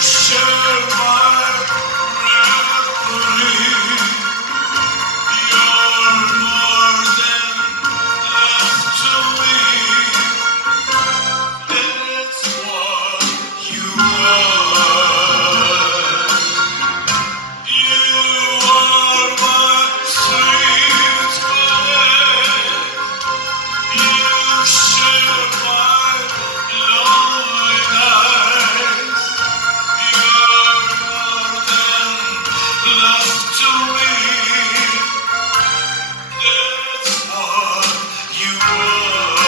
share my reverie. You're more than love to me. That's what you are. You are my sweet place. You share my lonely nights. You're more than love to me. That's what you are.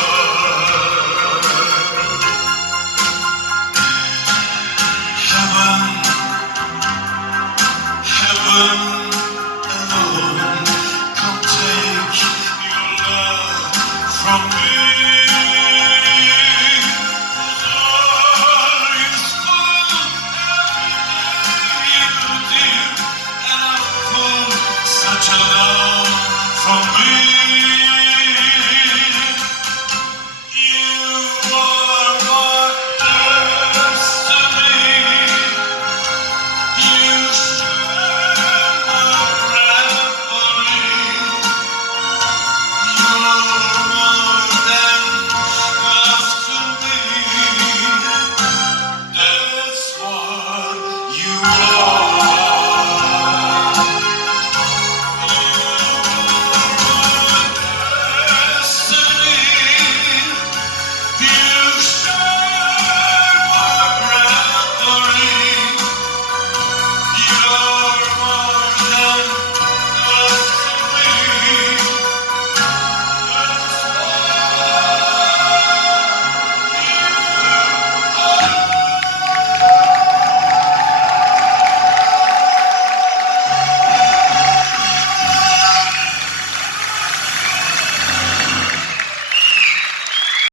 Heaven, heaven